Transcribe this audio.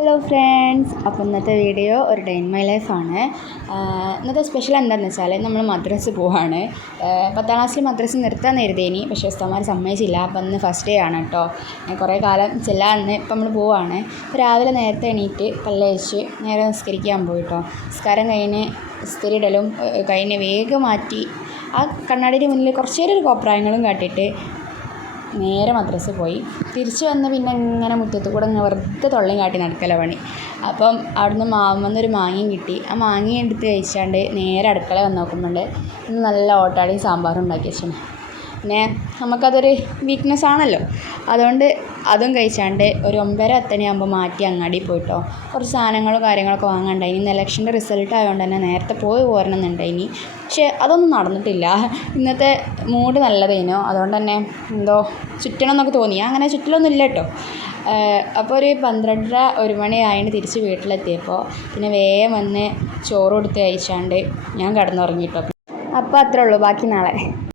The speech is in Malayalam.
ഹലോ ഫ്രണ്ട്സ്, അപ്പോൾ ഇന്നത്തെ വീഡിയോ ഒരു ഡേ ഇൻ മൈ ലൈഫാണ്. ഇന്നത്തെ സ്പെഷ്യൽ എന്താണെന്ന് വെച്ചാൽ നമ്മൾ മദ്രസ് പോവാണ്. 10ാം ക്ലാസ്സിൽ മദ്രസ് നിർത്താൻ നേരത്തേനി, പക്ഷേ ഉസ്താദ്മാർ സമ്മതിച്ചില്ല. അപ്പം ഇന്ന് ഫസ്റ്റ് ഡേ ആണ് കേട്ടോ. കുറേ കാലം ചെല്ലാന്ന് ഇപ്പം നമ്മൾ പോവാണ്. രാവിലെ നേരത്തെ എണീറ്റ് പല്ലഴിച്ച് നേരെ നിസ്കരിക്കാൻ പോയി കേട്ടോ. നിസ്കാരം കഴിഞ്ഞ് ഇസ്തിരി ഇടലും കഴിഞ്ഞ് വേഗം മാറ്റി ആ കണ്ണാടിയുടെ മുന്നിൽ കുറച്ച് നേരം ഒരു കോപ്രായങ്ങളും കാട്ടിയിട്ട് നേരെ മദ്രസ പോയി. തിരിച്ച് വന്ന് പിന്നെ ഇങ്ങനെ മുറ്റത്ത് കൂടെ ഇങ്ങനെ വെറുതെ തൊള്ളയും കാട്ടി നടക്കല പണി. അപ്പം അവിടുന്ന് മാമന്നൊരു മാങ്ങയും കിട്ടി. ആ മാങ്ങയും എടുത്ത് കഴിച്ചാണ്ട് നേരെ അടുക്കള വന്ന് നോക്കുമ്പോണ്ട് ഇന്ന് നല്ല ഓട്ടാടയും സാമ്പാറും ഉണ്ടാക്കി വെച്ചാണ്. പിന്നെ നമുക്കതൊരു വീക്ക്നെസ് ആണല്ലോ, അതുകൊണ്ട് അതും കഴിച്ചാണ്ട് ഒരു 9:30 ആകുമ്പോൾ മാറ്റി അങ്ങാടി പോയിട്ടോ. കുറച്ച് സാധനങ്ങളും കാര്യങ്ങളൊക്കെ വാങ്ങാണ്ടായിനി. ഇന്ന് ഇലക്ഷൻ്റെ റിസൾട്ട് ആയതുകൊണ്ട് തന്നെ നേരത്തെ പോയി പോരണമെന്നുണ്ടായിനി, പക്ഷേ അതൊന്നും നടന്നിട്ടില്ല. ഇന്നത്തെ മൂഡ് നല്ലതേനോ, അതുകൊണ്ട് തന്നെ എന്തോ ചുറ്റണം എന്നൊക്കെ തോന്നി. അങ്ങനെ ചുറ്റലൊന്നും ഇല്ല കേട്ടോ. അപ്പോൾ ഒരു 12:30 1 മണി ആയിട്ട് തിരിച്ച് വീട്ടിലെത്തിയപ്പോൾ പിന്നെ വേഗം വന്ന് ചോറ് കൊടുത്ത് കഴിച്ചാണ്ട് ഞാൻ കിടന്നുറങ്ങി കേട്ടോ. അപ്പോൾ അത്രേ ഉള്ളൂ, ബാക്കി നാളെ.